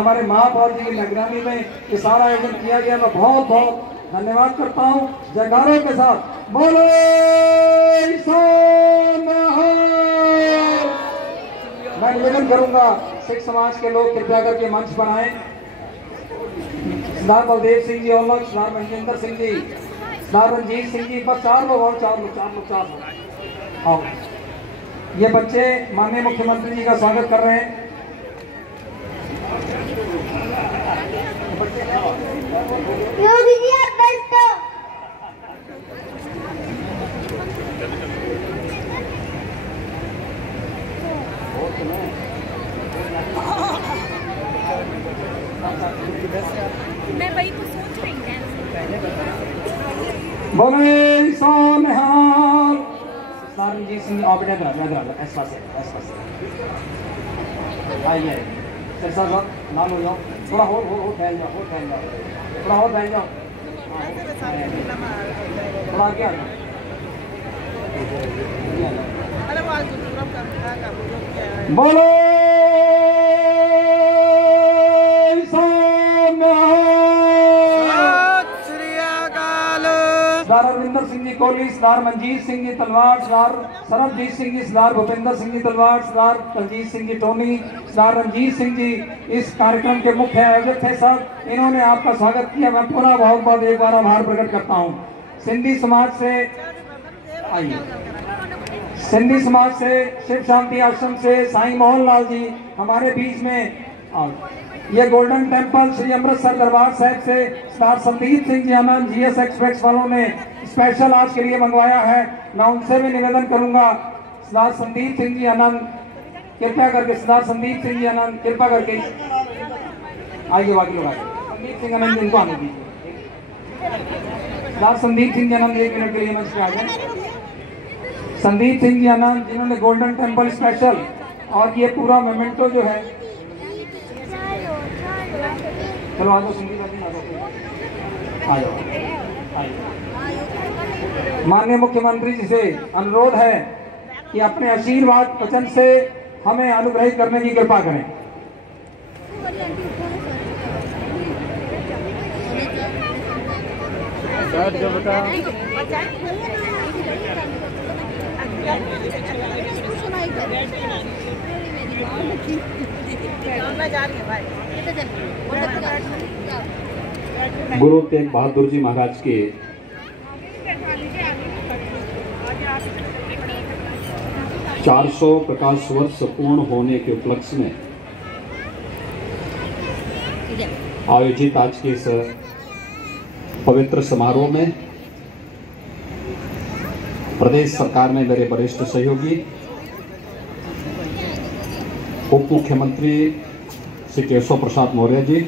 हमारे महापौर जी की निगरानी में ये सारा आयोजन किया गया। मैं बहुत बहुत धन्यवाद करता हूँ। जयकारों के साथ बोलो मैं निवेदन करूंगा सिख समाज के लोग कृपया करके मंच पर आए। सरदार बलदेव सिंह जी और लोग, सरदार मनजिंदर सिंह जी, सरदार रंजीत सिंह जी, बस चार लोग और चार लोग आओ। ये बच्चे माननीय मुख्यमंत्री जी का स्वागत कर रहे हैं। मैं वही तो सोच रही थी। बोले सोनिहाल जी सिंह और बेटा इस पास आइए सर साहब नाम हो जाओ, थोड़ा हो फैल जाओ, थोड़ा और फैल जाओ, थोड़ा आगे आ जाओ। बोलो सरदार रविंदर सिंह जी कोहली, सरदार मनजीत सिंह जी तलवार, सरदार सरबजीत सिंह जी, सरदार भूपेंद्र सिंह जी तलवार, सरदार दलजीत सिंह जी टोनी, सरदार रंजीत सिंह जी इस कार्यक्रम के मुख्य आयोजक थे। सब इन्होंने आपका स्वागत किया। मैं पूरा बहुत एक बार आभार प्रकट करता हूँ। सिंधी समाज से आइए, सिंधी समाज से, शिव शांति आश्रम से साईं मोहन लाल जी हमारे बीच में। ये गोल्डन टेम्पल श्री अमृतसर दरबार साहिब से सरदार संदीप सिंह जी आनंद जीएस एक्सप्रेस वालों ने स्पेशल आज के लिए मंगवाया है। मैं उनसे भी निवेदन करूंगा, सरदार संदीप सिंह जी आनंद कृपया करके, सरदार संदीप सिंह जी आनंद कृपया करके आइए। बाकी लोग आइए। संदीप सिंह आनंद इनको आने दीजिए। सरदार संदीप सिंह जी आनंद 1 मिनट के लिए मंच पे आ जाए। संदीप सिंह जी आनंद जिन्होंने गोल्डन टेम्पल स्पेशल और ये पूरा मोमेंटो जो है, चलो आ जाओ संदीप आ जाओ। माननीय मुख्यमंत्री जी से अनुरोध है कि अपने आशीर्वाद वचन से हमें अनुग्रहित करने की कृपा करें। गुरु तेग बहादुर जी महाराज के 400 प्रकाश वर्ष पूर्ण होने के उपलक्ष्य में आयोजित आज के इस पवित्र समारोह में प्रदेश सरकार में मेरे वरिष्ठ सहयोगी उप मुख्यमंत्री श्री केशव प्रसाद मौर्य जी,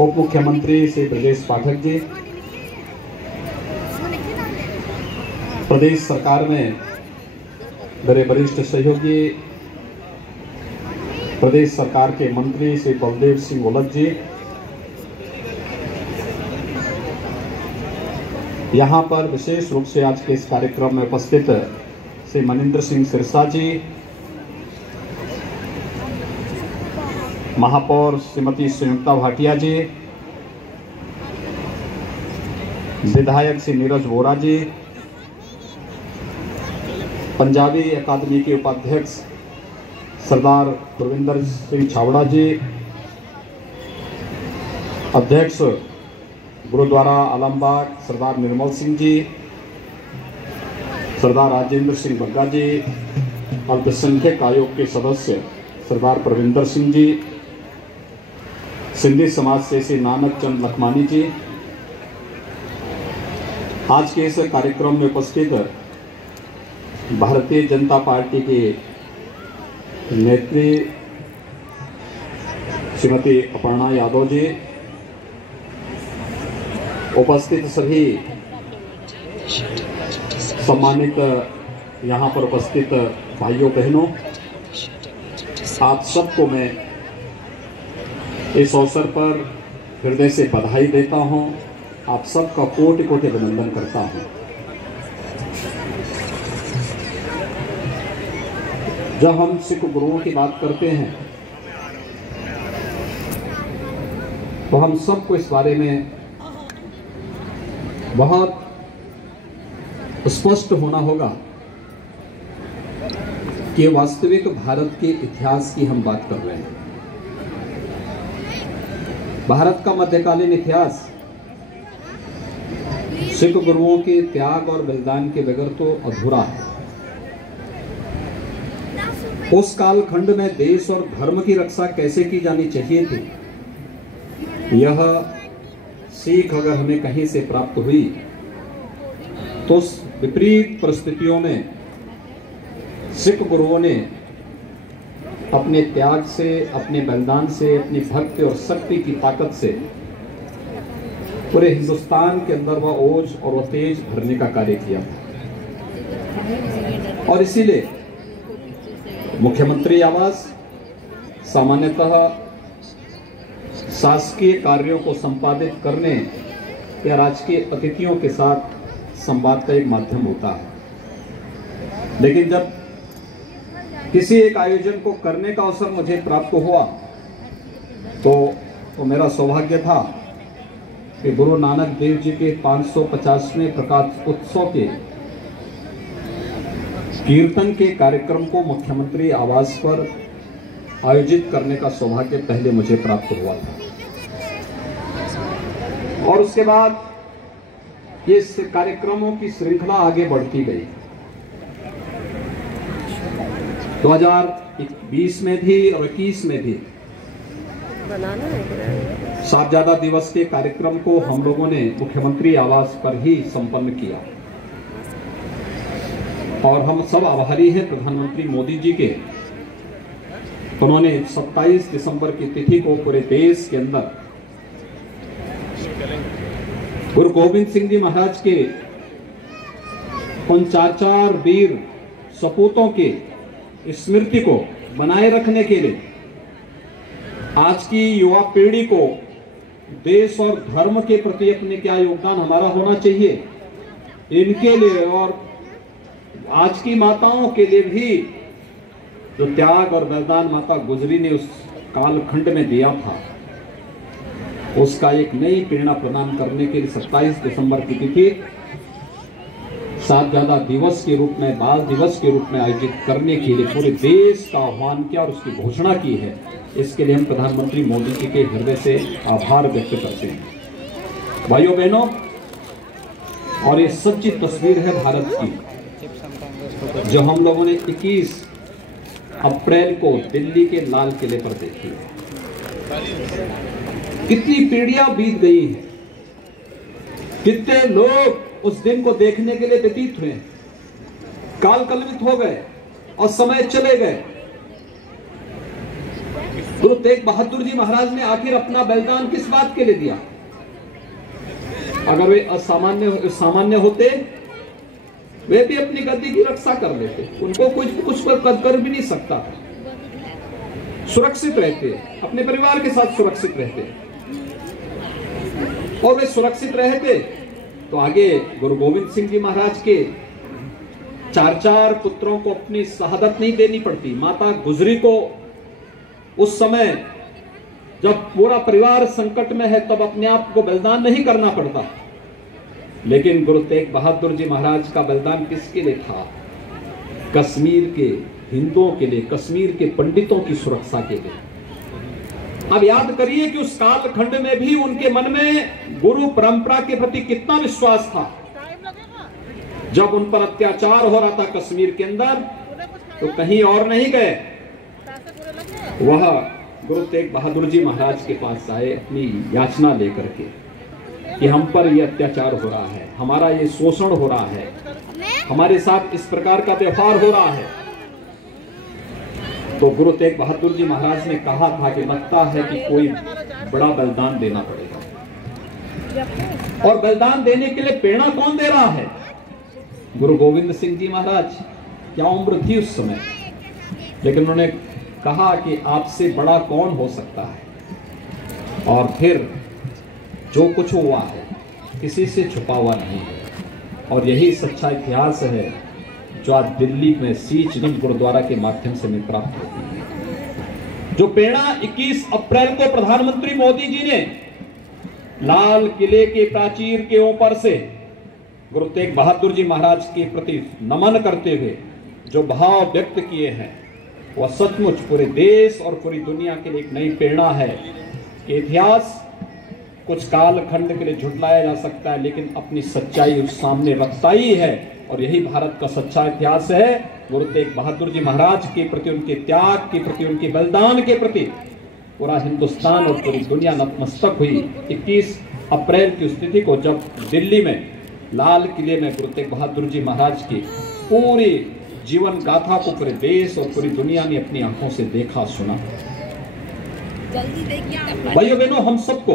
उप मुख्यमंत्री श्री ब्रजेश पाठक जी, प्रदेश सरकार में मेरे वरिष्ठ सहयोगी प्रदेश सरकार के मंत्री श्री बलदेव सिंह ओलख जी, यहाँ पर विशेष रूप से आज के इस कार्यक्रम में उपस्थित श्री मनिंदर सिंह सिरसा जी, महापौर श्रीमती संयुक्ता भाटिया जी, विधायक श्री नीरज वोरा जी, पंजाबी अकादमी के उपाध्यक्ष सरदार गुरविंदर सिंह छावड़ा जी, अध्यक्ष गुरुद्वारा आलमबाग सरदार निर्मल सिंह जी, सरदार राजेंद्र सिंह बग्गा जी, अल्पसंख्यक आयोग के सदस्य सरदार प्रविंदर सिंह जी, सिंधी समाज से श्री नानक चंद लखमानी जी, आज के इस कार्यक्रम में उपस्थित भारतीय जनता पार्टी के नेत्री श्रीमती अपर्णा यादव जी, उपस्थित सभी सम्मानित यहाँ पर उपस्थित भाइयों बहनों, आप सबको मैं इस अवसर पर हृदय से बधाई देता हूँ। आप सबका कोटि कोटि अभिनंदन करता हूँ। जब हम सिख गुरुओं की बात करते हैं तो हम सबको इस बारे में बहुत स्पष्ट होना होगा कि वास्तविक भारत के इतिहास की हम बात कर रहे हैं। भारत का मध्यकालीन इतिहास सिख गुरुओं के त्याग और बलिदान के बगैर तो अधूरा है। उस कालखंड में देश और धर्म की रक्षा कैसे की जानी चाहिए थी, यह सीख अगर हमें कहीं से प्राप्त हुई तो उस विपरीत परिस्थितियों में सिख गुरुओं ने अपने त्याग से, अपने बलिदान से, अपनी भक्ति और शक्ति की ताकत से पूरे हिंदुस्तान के अंदर वह ओज और वह तेज भरने का कार्य किया था। और इसीलिए मुख्यमंत्री आवास सामान्यतः शासकीय कार्यों को संपादित करने या राजकीय अतिथियों के साथ संवाद का एक माध्यम होता है। लेकिन जब किसी एक आयोजन को करने का अवसर मुझे प्राप्त हुआ तो मेरा सौभाग्य था कि गुरु नानक देव जी के 550वें प्रकाश उत्सव के कीर्तन के कार्यक्रम को मुख्यमंत्री आवास पर आयोजित करने का सौभाग्य पहले मुझे प्राप्त हुआ था। और उसके बाद ये कार्यक्रमों की श्रृंखला आगे बढ़ती गई। 2020 में भी और 21 में भी साहबजादा दिवस के कार्यक्रम को हम लोगों ने मुख्यमंत्री आवास पर ही संपन्न किया। और हम सब आभारी हैं प्रधानमंत्री मोदी जी के। उन्होंने 27 दिसंबर की तिथि को पूरे देश के अंदर गुरु गोविंद सिंह जी महाराज के उन 4 वीर सपूतों के स्मृति को बनाए रखने के लिए आज की युवा पीढ़ी को देश और धर्म के प्रति अपने क्या योगदान हमारा होना चाहिए, इनके लिए और आज की माताओं के लिए भी जो त्याग और बलिदान माता गुजरी ने उस कालखंड में दिया था, उसका एक नई प्रेरणा प्रदान करने के लिए 27 दिसंबर की तिथि साहबजादा दिवस के रूप में, बाल दिवस के रूप में आयोजित करने के लिए पूरे देश का आह्वान किया और उसकी घोषणा की है। इसके लिए हम प्रधानमंत्री मोदी जी के हृदय से आभार व्यक्त करते हैं। भाइयों बहनों, और ये सच्ची तस्वीर है भारत की जो हम लोगों ने 21 अप्रैल को दिल्ली के लाल किले पर देखी है। कितनी पीढ़ियां बीत गई हैं, कितने लोग उस दिन को देखने के लिए व्यतीत हुए, काल कलवित हो गए और समय चले गए। गुरु तेग बहादुर जी महाराज ने आखिर अपना बलिदान किस बात के लिए दिया? अगर वे सामान्य होते, वे भी अपनी गद्दी की रक्षा कर लेते, उनको कुछ कर भी नहीं सकता था। सुरक्षित रहते, अपने परिवार के साथ सुरक्षित रहते, और वे सुरक्षित रहते तो आगे गुरु गोविंद सिंह जी महाराज के 4 पुत्रों को अपनी शहादत नहीं देनी पड़ती। माता गुजरी को उस समय जब पूरा परिवार संकट में है तब अपने आप को बलिदान नहीं करना पड़ता। लेकिन गुरु तेग बहादुर जी महाराज का बलिदान किसके लिए था? कश्मीर के हिंदुओं के लिए, कश्मीर के पंडितों की सुरक्षा के लिए। अब याद करिए कि उस कालखंड में भी उनके मन में गुरु परंपरा के प्रति कितना विश्वास था। जब उन पर अत्याचार हो रहा था कश्मीर के अंदर, तो कहीं और नहीं गए, वह गुरु तेग बहादुर जी महाराज के पास आए अपनी याचना लेकर के कि हम पर यह अत्याचार हो रहा है, हमारा ये शोषण हो रहा है, हमारे साथ इस प्रकार का व्यवहार हो रहा है। तो गुरु तेग बहादुर जी महाराज ने कहा था कि लगता है कि कोई बड़ा बलिदान देना पड़ेगा। और बलिदान देने के लिए प्रेरणा कौन दे रहा है? गुरु गोविंद सिंह जी महाराज। क्या उम्र थी उस समय, लेकिन उन्होंने कहा कि आपसे बड़ा कौन हो सकता है। और फिर जो कुछ हुआ है किसी से छुपा हुआ नहीं है, और यही सच्चा इतिहास है जो आज दिल्ली में शीशगंज गुरुद्वारा के माध्यम से हमें प्राप्त होती है। जो प्रेरणा 21 अप्रैल को प्रधानमंत्री मोदी जी ने लाल किले के प्राचीर के ऊपर से गुरु तेग बहादुर जी महाराज के प्रति नमन करते हुए जो भाव व्यक्त किए हैं वह सचमुच पूरे देश और पूरी दुनिया के लिए एक नई प्रेरणा है कि इतिहास कुछ काल खंड के लिए झुटलाया जा सकता है, लेकिन अपनी सच्चाई उस सामने रखता ही है। और यही भारत का सच्चा इतिहास है। गुरु तेग बहादुर जी महाराज के प्रति, उनके त्याग के प्रति, उनके बलिदान के प्रति पूरा हिंदुस्तान और पूरी दुनिया नतमस्तक हुई। 21 अप्रैल की स्थिति को जब दिल्ली में लाल किले में गुरु तेग बहादुर जी महाराज की पूरी जीवन गाथा को पूरे देश और पूरी दुनिया ने अपनी आंखों से देखा, सुना। भाइयों बहनों, हम सबको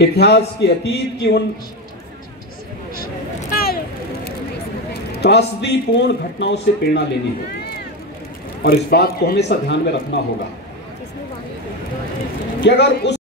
इतिहास के अतीत की उन त्रासदीपूर्ण घटनाओं से प्रेरणा लेनी होगी और इस बात को हमेशा ध्यान में रखना होगा कि अगर उस